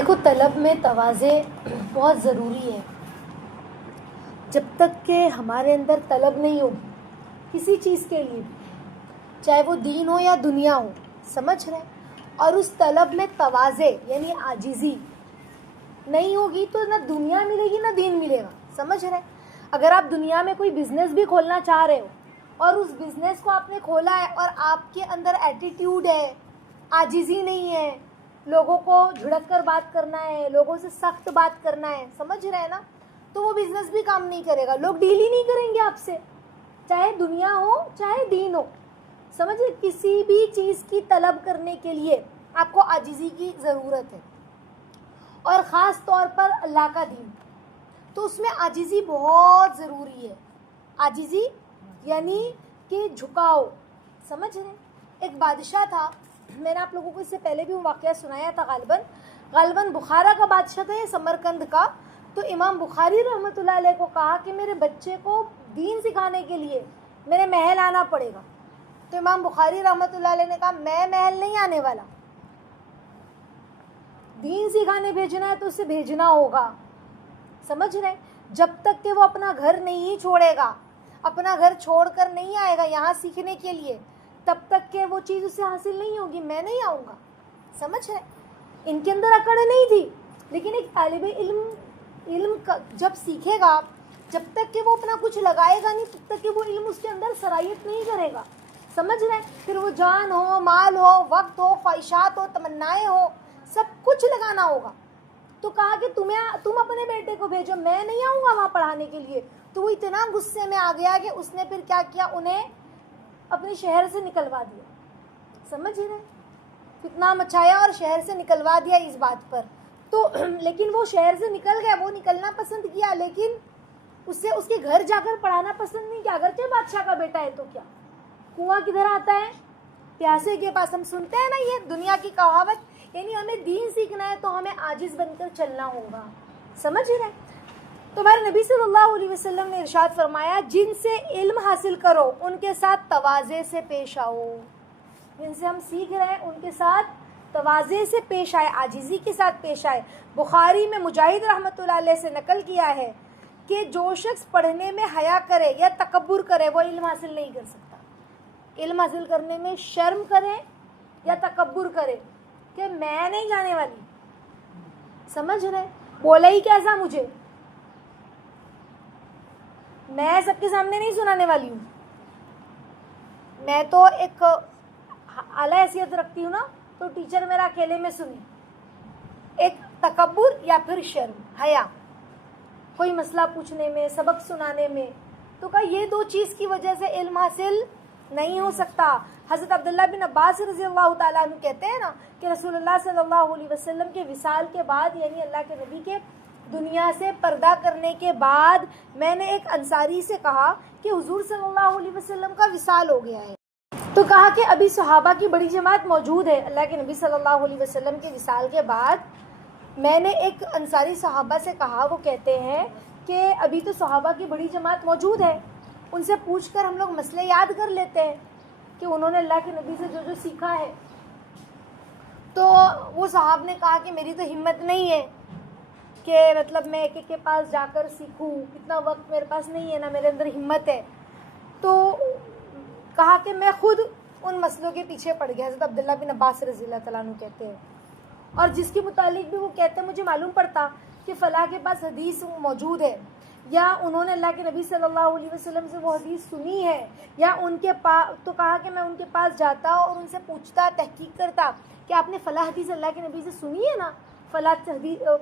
دیکھو، طلب میں تواضع بہت ضروری ہے. جب تک کہ ہمارے اندر طلب نہیں ہوگی کسی چیز کے لیے بھی، چاہے وہ دین ہو یا دنیا ہو، سمجھ رہے، اور اس طلب میں تواضع یعنی عاجزی نہیں ہوگی تو نہ دنیا ملے گی نہ دین ملے گا. سمجھ رہے، اگر آپ دنیا میں کوئی بزنس بھی کھولنا چاہ رہے ہو اور اس بزنس کو آپ نے کھولا ہے اور آپ کے اندر ایٹیٹیوڈ ہے، عاجزی نہیں ہے، لوگوں کو جھڑک کر بات کرنا ہے، لوگوں سے سخت بات کرنا ہے، سمجھ رہے ہیں نا، تو وہ بزنس بھی کام نہیں کرے گا. لوگ ڈیل ہی نہیں کریں گے آپ سے، چاہے دنیا ہو چاہے دین ہو. سمجھ رہے، کسی بھی چیز کی طلب کرنے کے لیے آپ کو عاجزی کی ضرورت ہے، اور خاص طور پر اللہ کا دین، تو اس میں عاجزی بہت ضروری ہے. عاجزی یعنی کہ جھکاؤ. سمجھ رہے، ایک بادشاہ تھا، میں نے آپ لوگوں کو اس سے پہلے بھی وہ واقعہ سنایا تھا، غالباً بخارا کا بادشاہ تھا یا سمرقند کا. تو امام بخاری رحمۃ اللہ علیہ کو کہا کہ میرے بچے کو دین سکھانے کے لیے میرے محل آنا پڑے گا. تو امام بخاری رحمۃ اللہ علیہ نے کہا میں محل نہیں آنے والا، دین سکھانے بھیجنا ہے تو اسے بھیجنا ہوگا. سمجھ رہے، جب تک کہ وہ اپنا گھر نہیں چھوڑے گا، اپنا گھر چھوڑ کر نہیں آئے گا یہاں سیکھنے کے لیے، تب تک کہ وہ چیز اسے حاصل نہیں ہوگی، میں نہیں آؤں گا. سمجھ رہے، ان کے اندر اکڑ نہیں تھی، لیکن ایک طالب علم جب سیکھے گا، جب تک کہ وہ اپنا کچھ لگائے گا نہیں، تب تک کہ وہ علم اس کے اندر سرایت نہیں کرے گا. سمجھ رہے، پھر وہ جان ہو، مال ہو، وقت ہو، خواہشات ہو، تمنائیں ہو، سب کچھ لگانا ہوگا. تو کہا کہ تم اپنے بیٹے کو بھیجو، میں نہیں آؤں گا وہاں پڑھانے کے لیے. تو وہ اتنا غصے میں آ گیا کہ اس نے پھر کیا کیا، انہیں اپنے شہر سے نکلوا دیا. سمجھ رہے، فتنہ مچایا اور شہر سے نکلوا دیا اس بات پر. تو لیکن وہ شہر سے نکل گیا، وہ نکلنا پسند کیا، لیکن اس کے گھر جا کر پڑھانا پسند نہیں کیا. اگرچہ بادشاہ کا بیٹا ہے تو کیا، کنواں کدھر آتا ہے؟ پیاسے کے پاس. ہم سنتے ہیں نا یہ دنیا کی کہاوت، یعنی ہمیں دین سیکھنا ہے تو ہمیں عاجز بن کر چلنا ہوگا. سمجھ رہے، تو ہمارے نبی صلی اللہ علیہ وسلم نے ارشاد فرمایا جن سے علم حاصل کرو ان کے ساتھ تواضع سے پیش آؤ. جن سے ہم سیکھ رہے ہیں ان کے ساتھ تواضع سے پیش آئے، عاجزی کے ساتھ پیش آئے. بخاری میں مجاہد رحمۃ اللہ علیہ سے نقل کیا ہے کہ جو شخص پڑھنے میں حیا کرے یا تکبر کرے وہ علم حاصل نہیں کر سکتا. علم حاصل کرنے میں شرم کرے یا تکبر کرے کہ میں نہیں جانے والی، سمجھ رہے، بولا ہی کیسا مجھے، میں سب کے سامنے نہیں سنانے والی ہوں، میں تو ایک اعلیٰ حیثیت رکھتی ہوں نا، تو ٹیچر میرا اکیلے میں سنے. ایک تکبر یا پھر شرم، حیا، کوئی مسئلہ پوچھنے میں، سبق سنانے میں. تو کہا یہ دو چیز کی وجہ سے علم حاصل نہیں ہو سکتا. حضرت عبداللہ بن عباس رضی اللہ تعالیٰ عنہ کہتے ہیں نا کہ رسول اللہ صلی اللہ علیہ وسلم کے وصال کے بعد، یعنی اللہ کے نبی کے دنیا سے پردہ کرنے کے بعد، میں نے ایک انصاری سے کہا کہ حضور صلی اللہ علیہ وسلم کا وصال ہو گیا ہے. تو کہا کہ ابھی صحابہ کی بڑی جماعت موجود ہے. اللہ کے نبی صلی اللہ علیہ وسلم کے وصال کے بعد میں نے ایک انصاری صحابہ سے کہا، وہ کہتے ہیں کہ ابھی تو صحابہ کی بڑی جماعت موجود ہے، ان سے پوچھ کر ہم لوگ مسئلے یاد کر لیتے ہیں کہ انہوں نے اللہ کے نبی سے جو جو سیکھا ہے. تو وہ صاحب نے کہا کہ میری تو ہمت نہیں ہے کہ مطلب میں ایک ایک کے پاس جا کر سیکھوں، اتنا وقت میرے پاس نہیں ہے، نہ میرے اندر ہمت ہے. تو کہا کہ میں خود ان مسئلوں کے پیچھے پڑ گیا. حضرت عبداللہ بن عباس رضی اللہ تعالیٰ عنہ کہتے ہیں، اور جس کے متعلق بھی وہ کہتے ہیں مجھے معلوم پڑتا کہ فلاں کے پاس حدیث موجود ہے، یا انہوں نے اللہ کے نبی صلی اللہ علیہ وسلم سے وہ حدیث سنی ہے، یا ان کے پاس، تو کہا کہ میں ان کے پاس جاتا اور ان سے پوچھتا، تحقیق کرتا کہ آپ نے فلاں حدیث اللہ کے نبی سے سنی ہے نا، فلاں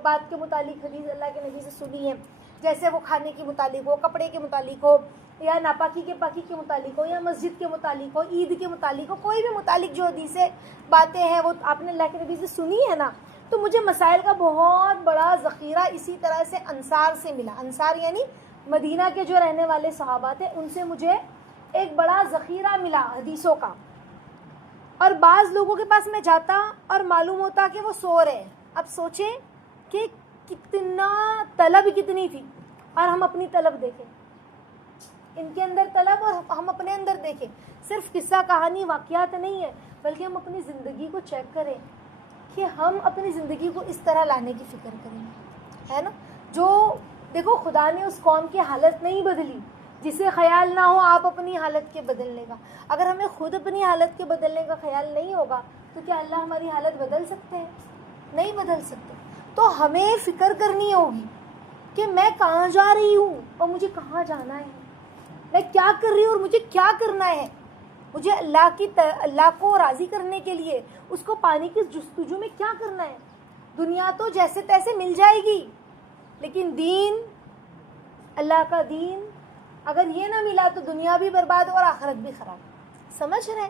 بات کے متعلق حدیث اللہ کے نبی سے سنی ہے، جیسے وہ کھانے کے متعلق ہو، کپڑے کے متعلق ہو، یا ناپاکی کے پاکی کے متعلق ہو، یا مسجد کے متعلق ہو، عید کے متعلق ہو، کوئی بھی متعلق جو حدیثیں باتیں ہیں وہ آپ نے اللہ کے نبی سے سنی ہے نا. تو مجھے مسائل کا بہت بڑا ذخیرہ اسی طرح سے انصار سے ملا. انصار یعنی مدینہ کے جو رہنے والے صحابہ تھے، ان سے مجھے ایک بڑا ذخیرہ ملا حدیثوں کا. اور بعض لوگوں کے پاس میں جاتا اور معلوم ہوتا کہ وہ سو رہے ہیں. اب سوچیں کہ کتنا طلب کتنی تھی، اور ہم اپنی طلب دیکھیں، ان کے اندر طلب اور ہم اپنے اندر دیکھیں. صرف قصہ کہانی واقعات نہیں ہے، بلکہ ہم اپنی زندگی کو چیک کریں کہ ہم اپنی زندگی کو اس طرح لانے کی فکر کریں, ہے نا. جو دیکھو خدا نے اس قوم کی حالت نہیں بدلی, جسے خیال نہ ہو آپ اپنی حالت کے بدلنے کا. اگر ہمیں خود اپنی حالت کے بدلنے کا خیال نہیں ہوگا تو کیا اللہ ہماری حالت بدل سکتے ہیں؟ نہیں بدل سکتے. تو ہمیں فکر کرنی ہوگی کہ میں کہاں جا رہی ہوں اور مجھے کہاں جانا ہے, میں کیا کر رہی ہوں اور مجھے کیا کرنا ہے. مجھے اللہ کو راضی کرنے کے لیے اس کو پانے کی جستجو میں کیا کرنا ہے. دنیا تو جیسے تیسے مل جائے گی, لیکن دین, اللہ کا دین اگر یہ نہ ملا تو دنیا بھی برباد اور آخرت بھی خراب. سمجھ رہے ہیں؟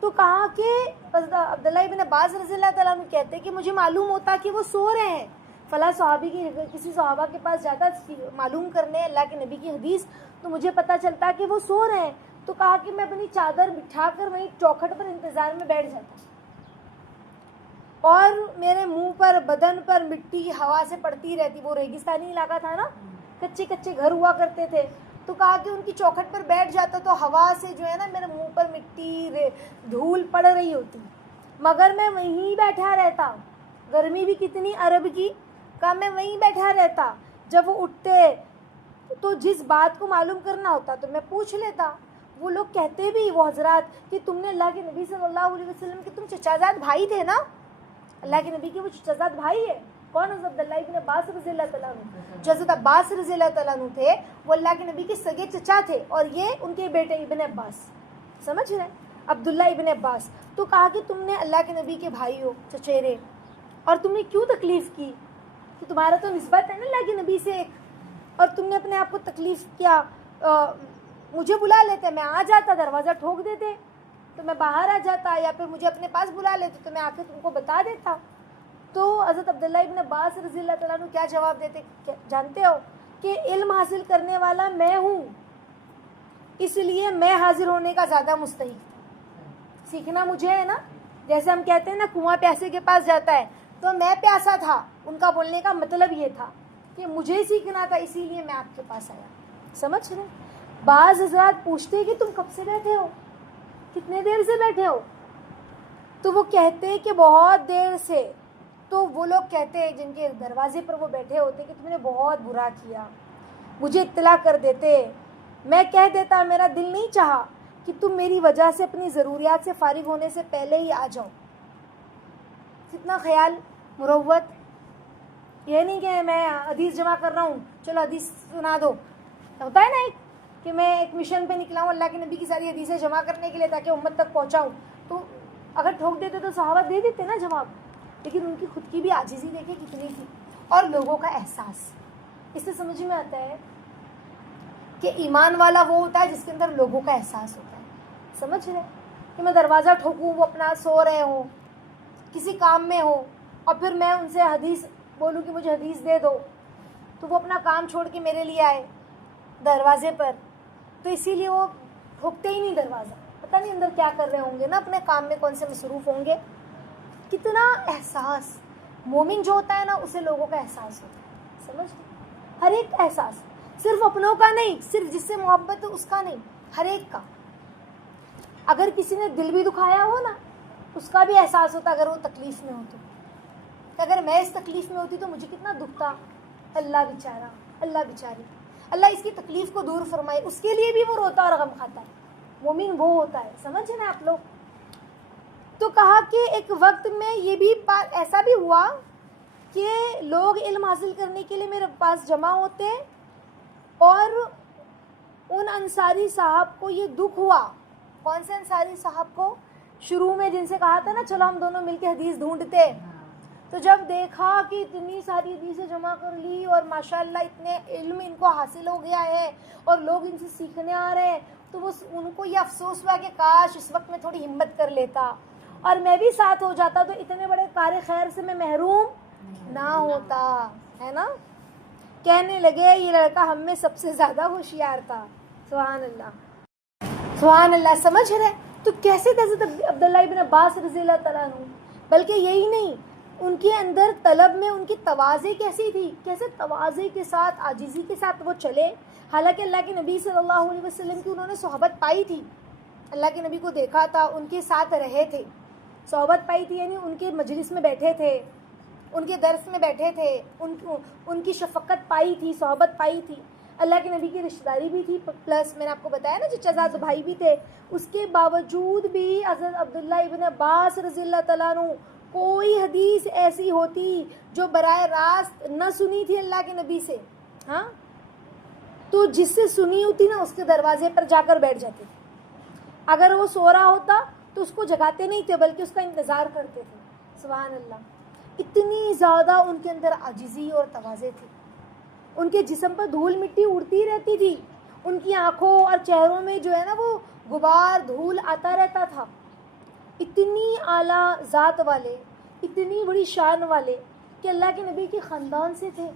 تو کہا کہ عبداللہ ابن عباس رضی اللہ تعالیٰ عنہ کہتے کہ مجھے معلوم ہوتا کہ وہ سو رہے ہیں. فلاں صحابی کی کسی صحابہ کے پاس جاتا معلوم کرنے اللہ کے نبی کی حدیث, تو مجھے پتہ چلتا کہ وہ سو رہے ہیں. تو کہا کہ میں اپنی چادر بٹھا کر وہیں چوکھٹ پر انتظار میں بیٹھ جاتا, اور میرے منہ پر بدن پر مٹی ہوا سے پڑتی رہتی. وہ ریگستانی علاقہ تھا نا, کچے کچے گھر ہوا کرتے تھے. تو کہا کہ ان کی چوکھٹ پر بیٹھ جاتا تو ہوا سے جو ہے نا میرے منہ پر مٹی دھول پڑ رہی ہوتی, مگر میں وہیں بیٹھا رہتا. گرمی بھی کتنی عرب کی, کہا میں وہیں بیٹھا رہتا. جب وہ اٹھتے تو جس بات کو معلوم کرنا ہوتا تو میں پوچھ لیتا. وہ لوگ کہتے بھی, وہ حضرات, کہ تم نے اللہ کے نبی صلی اللہ علیہ وسلم کے تم چچا زاد بھائی تھے نا, اللہ کے نبی کے وہ چچا زاد بھائی ہے. کون؟ حضرت عبداللہ ابن عباس رضی اللہ تعالیٰ عنہ. جو حضرت عباس رضی اللہ تعالیٰ عنہ تھے وہ اللہ کے نبی کے سگے چچا تھے, اور یہ ان کے بیٹے ابن عباس, سمجھ رہے ہیں, عبداللہ ابن عباس. تو کہا کہ تم نے اللہ کے نبی کے بھائی ہو, چچیرے, اور تم نے کیوں تکلیف کی, کہ تمہارا تو نسبت ہے نا اللہ کے نبی سے, اور تم نے اپنے آپ کو تکلیف کیا. مجھے بلا لیتے, میں آ جاتا, دروازہ ٹھوک دیتے تو میں باہر آ جاتا, یا پھر مجھے اپنے پاس بلا لیتے تو میں آ کے تم کو بتا دیتا. تو حضرت عبداللہ ابن عباس رضی اللہ تعالیٰ عنہ کیا جواب دیتے جانتے ہو؟ کہ علم حاصل کرنے والا میں ہوں, اس لیے میں حاضر ہونے کا زیادہ مستحق. سیکھنا مجھے ہے نا, جیسے ہم کہتے ہیں نا کنواں پیاسے کے پاس جاتا ہے, تو میں پیاسا تھا. ان کا بولنے کا مطلب یہ تھا کہ مجھے سیکھنا تھا, اسی لیے میں آپ کے پاس آیا. سمجھ رہے؟ بعض حضرات پوچھتے کہ تم کب سے بیٹھے ہو, کتنے دیر سے بیٹھے ہو, تو وہ کہتے کہ بہت دیر سے. تو وہ لوگ کہتے جن کے دروازے پر وہ بیٹھے ہوتے کہ تم نے بہت برا کیا, مجھے اطلاع کر دیتے, میں کہہ دیتا میرا دل نہیں چاہا کہ تم میری وجہ سے اپنی ضروریات سے فارغ ہونے سے پہلے ہی آ جاؤ. کتنا خیال, مروت. یہ نہیں کہ میں حدیث جمع کر رہا ہوں, چلو حدیث سنا دو. ہوتا ہے نا ایک کہ میں ایک مشن پہ نکلا ہوں اللہ کے نبی کی ساری حدیثیں جمع کرنے کے لیے تاکہ امت تک پہنچاؤں. تو اگر ٹھوک دیتے تو صحابہ دے دیتے نا جواب, لیکن ان کی خود کی بھی عاجزی دیکھیں کتنی تھی, اور لوگوں کا احساس. اس سے سمجھ میں آتا ہے کہ ایمان والا وہ ہوتا ہے جس کے اندر لوگوں کا احساس ہوتا ہے. سمجھ رہے کہ میں دروازہ ٹھوکوں, وہ اپنا سو رہے ہوں, کسی کام میں ہو, اور پھر میں ان سے حدیث بولوں کہ مجھے حدیث دے دو, تو وہ اپنا کام چھوڑ کے میرے لیے آئے دروازے پر. تو اسی لیے وہ ٹھوکتے ہی نہیں دروازہ, پتہ نہیں اندر کیا کر رہے ہوں گے نا, اپنے کام میں کون سے مصروف ہوں گے. کتنا احساس. مومن جو ہوتا ہے نا اسے لوگوں کا احساس ہوتا ہے. سمجھ, ہر ایک احساس, صرف اپنوں کا نہیں, صرف جس سے محبت ہے اس کا نہیں, ہر ایک کا. اگر کسی نے دل بھی دکھایا ہو نا اس کا بھی احساس ہوتا, اگر وہ تکلیف میں ہو تو. اگر میں اس تکلیف میں ہوتی تو مجھے کتنا دکھ تھا, اللہ بیچارہ, اللہ بیچاری, اللہ اس کی تکلیف کو دور فرمائے. اس کے لیے بھی وہ روتا اور غم کھاتا ہے. مومن وہ ہوتا ہے. سمجھے نا آپ لوگ؟ تو کہا کہ ایک وقت میں یہ بھی ایسا بھی ہوا کہ لوگ علم حاصل کرنے کے لیے میرے پاس جمع ہوتے, اور ان انصاری صاحب کو یہ دکھ ہوا. کون سے انصاری صاحب کو؟ شروع میں جن سے کہا تھا نا چلو ہم دونوں مل کے حدیث ڈھونڈتے. تو جب دیکھا کہ اتنی ساری حدیثیں جمع کر لی اور ماشاءاللہ اتنے علم ان کو حاصل ہو گیا ہے اور لوگ ان سے سیکھنے آ رہے ہیں, تو وہ ان کو یہ افسوس ہوا کہ کاش اس وقت میں تھوڑی ہمت کر لیتا اور میں بھی ساتھ ہو جاتا, تو اتنے بڑے کار خیر سے میں محروم نہ ہوتا, ہے نا. کہنے لگے یہ لڑکا ہم میں سب سے زیادہ ہوشیار تھا. سبحان اللہ, سبحان اللہ. سمجھ رہے؟ تو کیسے حضرت عبداللہ ابن عباس رضی اللہ تعالیٰ عنہ, بلکہ یہی نہیں, ان کے اندر طلب میں ان کی تواضع کیسی تھی, کیسے تواضع کے ساتھ, عاجزی کے ساتھ وہ چلے. حالانکہ اللہ کے نبی صلی اللہ علیہ وسلم کی انہوں نے صحبت پائی تھی, اللہ کے نبی کو دیکھا تھا, ان کے ساتھ رہے تھے. صحبت پائی تھی یعنی ان کے مجلس میں بیٹھے تھے, ان کے درس میں بیٹھے تھے, ان کی شفقت پائی تھی, صحبت پائی تھی. اللہ کے نبی کی رشتہ داری بھی تھی, پلس میں نے آپ کو بتایا نا چچا زاد بھائی بھی تھے. اس کے باوجود بھی حضرت عبداللہ ابن عباس رضی اللہ تعالیٰ عنہ کوئی حدیث ایسی ہوتی جو براہ راست نہ سنی تھی اللہ کے نبی سے, ہاں, تو جس سے سنی ہوتی نا اس کے دروازے پر جا کر بیٹھ جاتے تھے. اگر وہ سو رہا ہوتا تو اس کو جگاتے نہیں تھے بلکہ اس کا انتظار کرتے تھے. سبحان اللہ, اتنی زیادہ ان کے اندر عاجزی اور تواضع تھی. ان کے جسم پر دھول مٹی اڑتی رہتی تھی, ان کی آنکھوں اور چہروں میں جو ہے نا وہ غبار دھول آتا رہتا تھا. اتنی اعلیٰ ذات والے, اتنی بڑی شان والے کہ اللہ کے نبی کے خاندان سے تھے.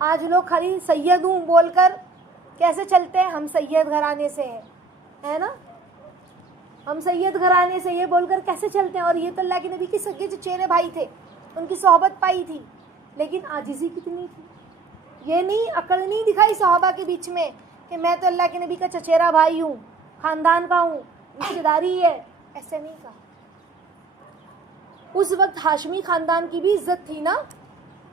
آج لوگ خالی سید ہوں بول کر کیسے چلتے ہیں, ہم سید گھرانے سے ہیں, ہے نا, ہم سید گھرانے سے یہ بول کر کیسے چلتے ہیں. اور یہ تو اللہ کے نبی کے سگے چچیرے بھائی تھے, ان کی صحبت پائی تھی, لیکن عاجزی کتنی تھی. یہ نہیں, عقل نہیں دکھائی صحابہ کے بیچ میں کہ میں تو اللہ کے نبی کا چچیرا بھائی ہوں, خاندان کا ہوں, رشتہ داری ہے, ایسے نہیں کہا. اس وقت ہاشمی خاندان کی بھی عزت تھی نا,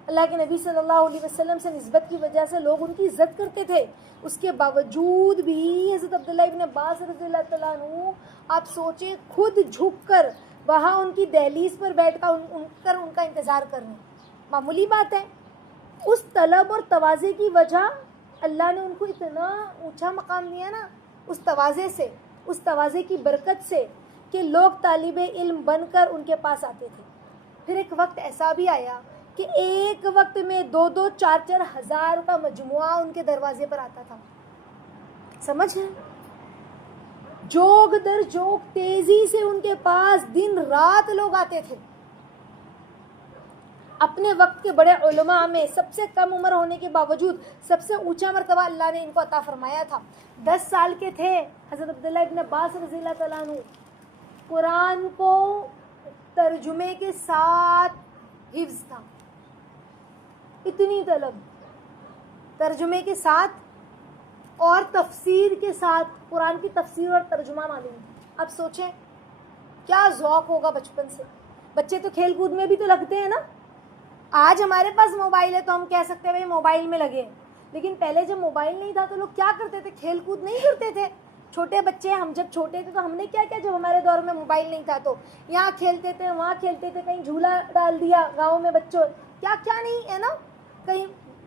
اللہ کے نبی صلی اللہ علیہ وسلم سے نسبت کی وجہ سے لوگ ان کی عزت کرتے تھے. اس کے باوجود بھی حضرت عبداللہ ابن عباس رضی اللہ تعالیٰ عنہ, آپ سوچیں, خود جھک کر وہاں ان کی دہلیز پر بیٹھ کر ان کا انتظار کرنا معمولی بات ہے. اس طلب اور تواضع کی وجہ اللہ نے ان کو اتنا اونچا مقام دیا نا, اس تواضع سے, اس تواضع کی برکت سے کہ لوگ طالب علم بن کر ان کے پاس آتے تھے. پھر ایک وقت ایسا بھی آیا کہ ایک وقت میں 2-2, 4-4 ہزار کا مجموعہ ان کے دروازے پر آتا تھا. سمجھ ہیں, جوگ در جوگ تیزی سے ان کے پاس دن رات لوگ آتے تھے. اپنے وقت کے بڑے علماء میں سب سے کم عمر ہونے کے باوجود سب سے اونچا مرتبہ اللہ نے ان کو عطا فرمایا تھا. 10 سال کے تھے حضرت عبداللہ ابن عباس رضی اللہ تعالیٰ عنہ. قرآن کو ترجمے کے ساتھ حفظ تھا, اتنی طلب, ترجمے کے ساتھ اور تفسیر کے ساتھ قرآن کی تفسیر اور ترجمہ معلوم. اب سوچیں کیا ذوق ہوگا بچپن سے. بچے تو کھیل کود میں بھی تو لگتے ہیں نا. آج ہمارے پاس موبائل ہے تو ہم کہہ سکتے ہیں بھائی موبائل میں لگے, لیکن پہلے جب موبائل نہیں تھا تو لوگ کیا کرتے تھے, کھیل کود نہیں کرتے تھے. چھوٹے بچے, ہم جب چھوٹے تھے تو ہم نے کیا کیا, جب ہمارے دور میں موبائل نہیں تھا تو یہاں کھیلتے تھے, وہاں کھیلتے تھے, کہیں جھولا ڈال دیا گاؤں میں بچوں, کیا کیا نہیں ہے نا, کہیں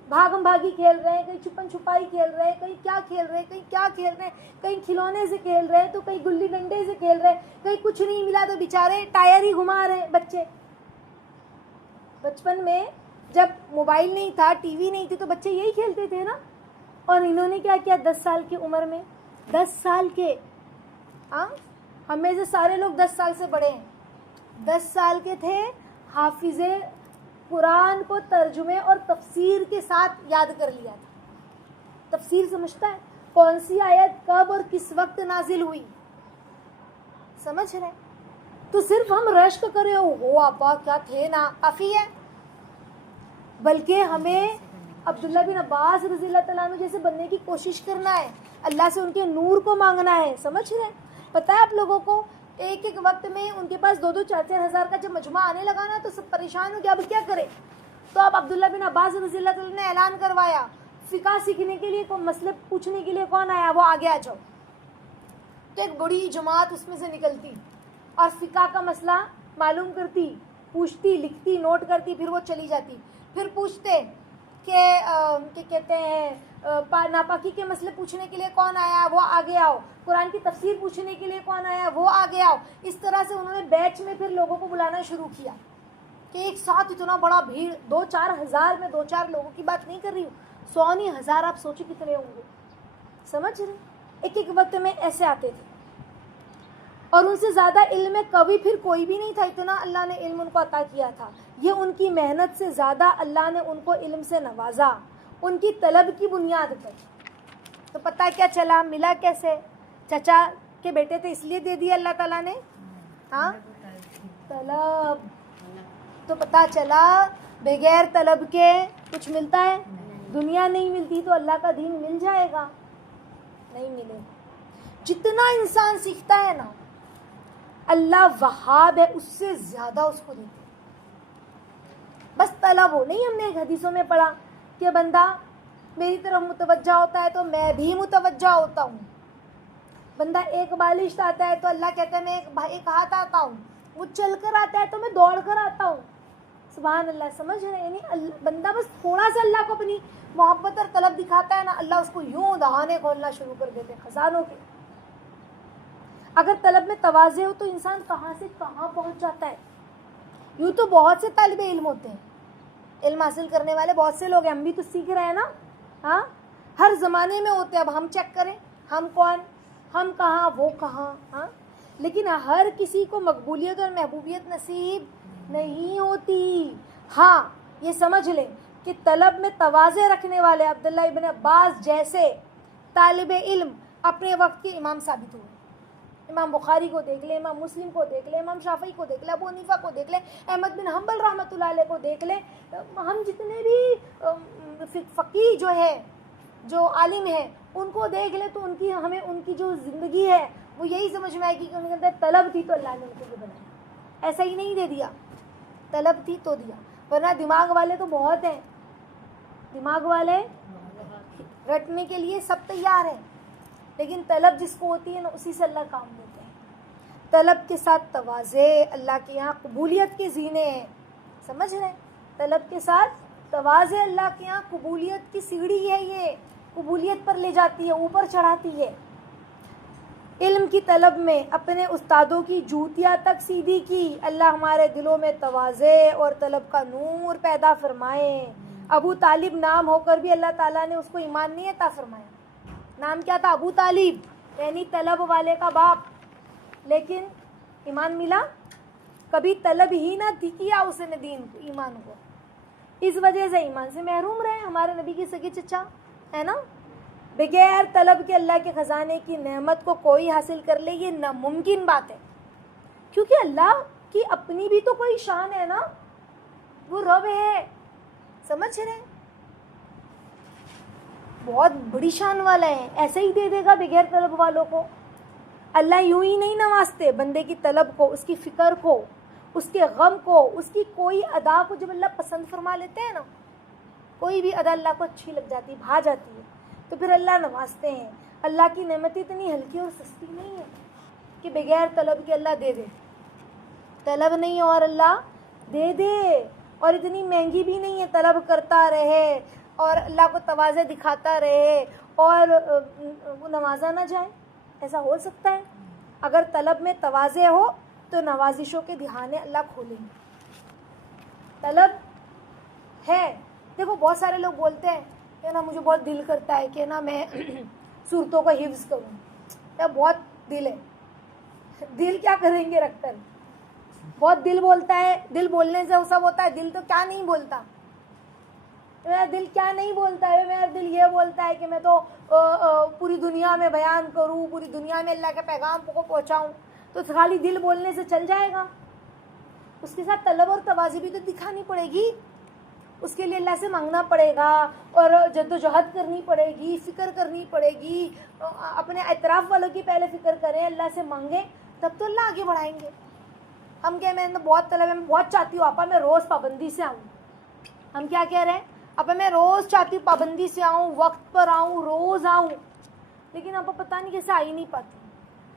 بھاگم بھاگی کھیل رہے ہیں, کہیں چھپن چھپائی کھیل رہے ہیں, کہیں کیا کھیل رہے ہیں, کہیں کیا کھیل رہے ہیں, کہیں کھلونے سے کھیل رہے ہیں تو کہیں گلی ڈنڈے سے کھیل رہے ہیں, کہیں کچھ نہیں ملا تو بیچارے ٹائر ہی گھما رہے ہیں بچے. بچپن میں جب موبائل نہیں تھا, ٹی وی نہیں تھی تو بچے یہی کھیلتے تھے نا. اور انہوں نے کیا کیا 10 سال کی عمر میں, 10 سال کے, ہاں ہم میں سے سارے لوگ 10 سال سے بڑے ہیں, 10 سال کے تھے, حافظ قرآن کو ترجمے اور تفسیر کے ساتھ یاد کر لیا تھا. تفسیر سمجھتا ہے, کون سی آیت کب اور کس وقت نازل ہوئی, سمجھ رہے. تو صرف ہم رشک کرے ہو آپا کیا تھے نا کافی ہے, بلکہ ہمیں عبداللہ بن عباس رضی اللہ تعالیٰ عنہ جیسے بننے کی کوشش کرنا ہے, اللہ سے ان کے نور کو مانگنا ہے. سمجھ رہے, پتہ ہے آپ لوگوں کو ایک ایک وقت میں ان کے پاس 2-2, 4-4 ہزار کا جب مجموعہ آنے لگا نا تو سب پریشان ہو گیا, اب کیا کرے. تو اب عبداللہ بن عباس رضی اللہ تعالیٰ نے اعلان کروایا, فقہ سیکھنے کے لیے, مسئلے پوچھنے کے لیے کون آیا وہ آگے آ جاؤ. تو ایک بڑی جماعت اس میں سے نکلتی اور فقہ کا مسئلہ معلوم کرتی, پوچھتی, لکھتی, نوٹ کرتی, پھر وہ چلی جاتی. پھر پوچھتے کہ کہتے ہیں ناپاکی کے مسئلے پوچھنے کے لیے کون آیا وہ آگے آؤ, قرآن کی تفسیر پوچھنے کے لیے کون آیا وہ آگے آؤ. اس طرح سے انہوں نے بیچ میں پھر لوگوں کو بلانا شروع کیا کہ ایک ساتھ اتنا بڑا بھیڑ, 2-4 ہزار میں 2-4 لوگوں کی بات نہیں کر رہی ہوں, 100 نہیں ہزار, آپ سوچو کتنے ہوں گے. سمجھ رہے, ایک ایک وقت میں ایسے آتے تھے. اور ان سے زیادہ علم میں کبھی پھر کوئی بھی نہیں تھا, اتنا اللہ نے علم ان کو عطا کیا تھا. یہ ان کی محنت سے زیادہ اللہ نے ان کو علم سے نوازا, ان کی طلب کی بنیاد پر. تو پتہ کیا چلا, ملا کیسے, چچا کے بیٹے تھے اس لیے دے دیا اللہ تعالیٰ نے, ہاں طلب. تو پتہ چلا بغیر طلب کے کچھ ملتا ہے, دنیا نہیں ملتی تو اللہ کا دین مل جائے گا, نہیں ملے. جتنا انسان سیکھتا ہے نا اللہ وہاب ہے، اس سے زیادہ اس کو دیتے ہیں. بس طلب ہو. نہیں ہم نے ایک حدیثوں میں پڑھا کہ بندہ میری طرف متوجہ ہوتا ہے تو میں بھی متوجہ ہوتا ہوں. بندہ ایک بالشت آتا ہے تو اللہ کہتا ہے میں ایک ہاتھ آتا ہوں. وہ چل کر آتا ہے تو میں دوڑ کر آتا ہوں. سبحان اللہ. سمجھ رہے ہیں؟ یعنی بندہ بس تھوڑا سا اللہ کو اپنی محبت اور طلب دکھاتا ہے نا، اللہ اس کو یوں دہانے کھولنا شروع کر دیتے ہیں خزانوں کے. اگر طلب میں تواضع ہو تو انسان کہاں سے کہاں پہنچ جاتا ہے. یوں تو بہت سے طالب علم ہوتے ہیں، علم حاصل کرنے والے بہت سے لوگ ہیں، ہم بھی تو سیکھ رہے ہیں نا. ہاں ہر زمانے میں ہوتے ہیں. اب ہم چیک کریں ہم کون، ہم کہاں، وہ کہاں. ہاں لیکن ہر کسی کو مقبولیت اور محبوبیت نصیب نہیں ہوتی. ہاں یہ سمجھ لیں کہ طلب میں تواضع رکھنے والے عبداللہ ابن عباس جیسے طالب علم اپنے وقت کے امام ثابت ہوئے. امام بخاری کو دیکھ لیں، امام مسلم کو دیکھ لیں، امام شافعی کو دیکھ لیں، ابو حنیفہ کو دیکھ لیں، احمد بن حنبل رحمۃ اللہ علیہ کو دیکھ لیں. ہم جتنے بھی فقیہ جو ہے، جو عالم ہیں، ان کو دیکھ لیں تو ہمیں ان کی جو زندگی ہے وہ یہی سمجھ میں آئے گی کہ ان کے اندر طلب تھی تو اللہ نے ان کو یہ بنایا. ایسا ہی نہیں دے دیا، طلب تھی تو دیا. ورنہ دماغ والے تو بہت ہیں، دماغ والے رٹنے کے لیے سب تیار ہیں، لیکن طلب جس کو ہوتی ہے نا اسی سے اللہ کام لیتے ہیں. طلب کے ساتھ تواضع اللہ کے یہاں قبولیت کے زینے ہیں. سمجھ رہے ہیں؟ طلب کے ساتھ تواضع اللہ کے یہاں قبولیت کی سیڑھی ہے، یہ قبولیت پر لے جاتی ہے، اوپر چڑھاتی ہے. علم کی طلب میں اپنے استادوں کی جوتیاں تک سیدھی کی. اللہ ہمارے دلوں میں تواضع اور طلب کا نور پیدا فرمائے. ابو طالب نام ہو کر بھی اللہ تعالیٰ نے اس کو ایمان نہیں عطا فرمایا. نام کیا تھا؟ ابو طالب، یعنی طلب والے کا باپ. لیکن ایمان ملا؟ کبھی طلب ہی نہ کیا اس نے دین کو، ایمان کو. اس وجہ سے ایمان سے محروم رہے. ہمارے نبی کی سگی چچا ہے نا، بغیر طلب کے اللہ کے خزانے کی نعمت کو کوئی حاصل کر لے یہ ناممکن بات ہے. کیونکہ اللہ کی اپنی بھی تو کوئی شان ہے نا، وہ رب ہے. سمجھ رہے ہیں؟ بہت بڑی شان والا ہے. ایسے ہی دے دے گا بغیر طلب والوں کو. اللہ یوں ہی نہیں نوازتے بندے کی طلب کو، اس کی فکر کو، اس کے غم کو، اس کی کوئی ادا کو. جب اللہ پسند فرما لیتے ہیں نا، کوئی بھی ادا اللہ کو اچھی لگ جاتی ہے، بھا جاتی ہے، تو پھر اللہ نوازتے ہیں. اللہ کی نعمت اتنی ہلکی اور سستی نہیں ہے کہ بغیر طلب کے اللہ دے دے. طلب نہیں اور اللہ دے دے. اور اتنی مہنگی بھی نہیں ہے طلب کرتا رہے اور اللہ کو تواضع دکھاتا رہے اور وہ نوازا نہ جائے. ایسا ہو سکتا ہے؟ اگر طلب میں تواضع ہو تو نوازشوں کے دہانے اللہ کھولیں گے. طلب ہے. دیکھو بہت سارے لوگ بولتے ہیں کہ نا مجھے بہت دل کرتا ہے کہ نا میں صورتوں کا حفظ کروں. یا بہت دل ہے. دل کیا کریں گے رکھ کر؟ بہت دل بولتا ہے. دل بولنے سے وہ سب ہوتا ہے. دل تو کیا نہیں بولتا. میرا دل کیا نہیں بولتا ہے؟ میرا دل یہ بولتا ہے کہ میں تو پوری دنیا میں بیان کروں، پوری دنیا میں اللہ کے پیغام کو پہنچاؤں. تو خالی دل بولنے سے چل جائے گا؟ اس کے ساتھ طلب اور تواضع بھی تو دکھانی پڑے گی. اس کے لیے اللہ سے مانگنا پڑے گا اور جد و جہد کرنی پڑے گی، فکر کرنی پڑے گی. اپنے اطراف والوں کی پہلے فکر کریں، اللہ سے مانگیں، تب تو اللہ آگے بڑھائیں گے. ہم کہہ میں بہت طلب ہے، میں بہت چاہتی ہوں آپا میں روز پابندی سے آؤں. ہم کیا کہہ رہے ہیں؟ آپا میں روز چاہتی ہوں پابندی سے آؤں، وقت پر آؤں، روز آؤں، لیکن آپا پتہ نہیں کیسے آ ہی نہیں پاتی.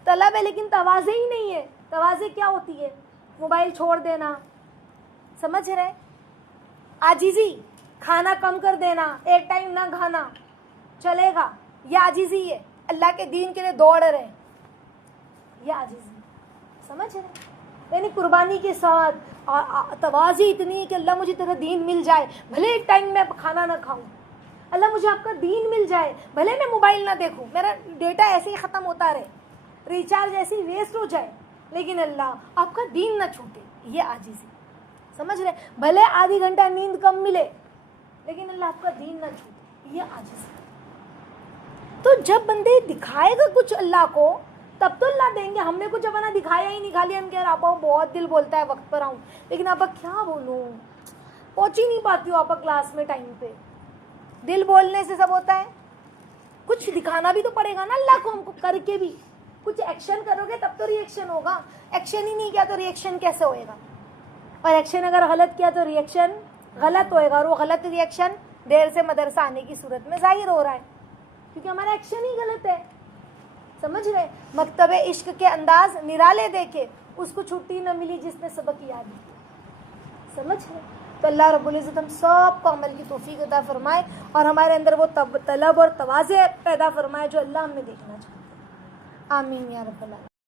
طلب ہے لیکن تواضع ہی نہیں ہے. تواضع کیا ہوتی ہے؟ موبائل چھوڑ دینا. سمجھ رہے؟ عاجزی. کھانا کم کر دینا، ایک ٹائم نہ کھانا، چلے گا. یہ عاجزی ہے. اللہ کے دین کے لیے دوڑ رہے، یہ عاجزی. سمجھ رہے؟ یعنی قربانی کے ساتھ تواضع اتنی کہ اللہ مجھے تیرا دین مل جائے، بھلے ایک ٹائم میں کھانا نہ کھاؤں. اللہ مجھے آپ کا دین مل جائے، بھلے میں موبائل نہ دیکھوں، میرا ڈیٹا ایسے ہی ختم ہوتا رہے، ریچارج ایسے ہی ویسٹ ہو جائے، لیکن اللہ آپ کا دین نہ چھوٹے. یہ عاجزی. سمجھ رہے؟ بھلے آدھی گھنٹہ نیند کم ملے لیکن اللہ آپ کا دین نہ چھوٹے. یہ عاجزی. تو جب بندے دکھائے گا کچھ اللہ کو تب تو اللہ دیں گے. ہم نے کچھ اپنا دکھایا ہی نہیں، خالی ہم کہہ رہے آپا بہت دل بولتا ہے وقت پر آؤں، لیکن آپا کیا بولوں، پہنچ ہی نہیں پاتی ہو آپا کلاس میں ٹائم پہ. دل بولنے سے سب ہوتا ہے؟ کچھ دکھانا بھی تو پڑے گا نا اللہ کو. ہم کو کر کے بھی کچھ ایکشن کرو گے تب تو ریئیکشن ہوگا. ایکشن ہی نہیں کیا تو ریئیکشن کیسے ہوئے گا؟ اور ایکشن اگر غلط کیا تو ریئیکشن غلط ہوئے گا, اور وہ غلط ریئیکشن دیر سے مدرسہ آنے کی صورت میں ظاہر ہو رہا ہے, کیونکہ ہمارا ایکشن ہی غلط ہے. سمجھ رہے؟ مکتب عشق کے انداز نرالے دیکھے, اس کو چھٹی نہ ملی جس نے سبق یاد نہیں. سمجھ رہے؟ تو اللہ رب العزت ہم سب کو عمل کی توفیق عطا فرمائے, اور ہمارے اندر وہ طلب اور تواضع پیدا فرمائے جو اللہ ہم نے دیکھنا چاہتے ہیں. آمین یا رب العالمین.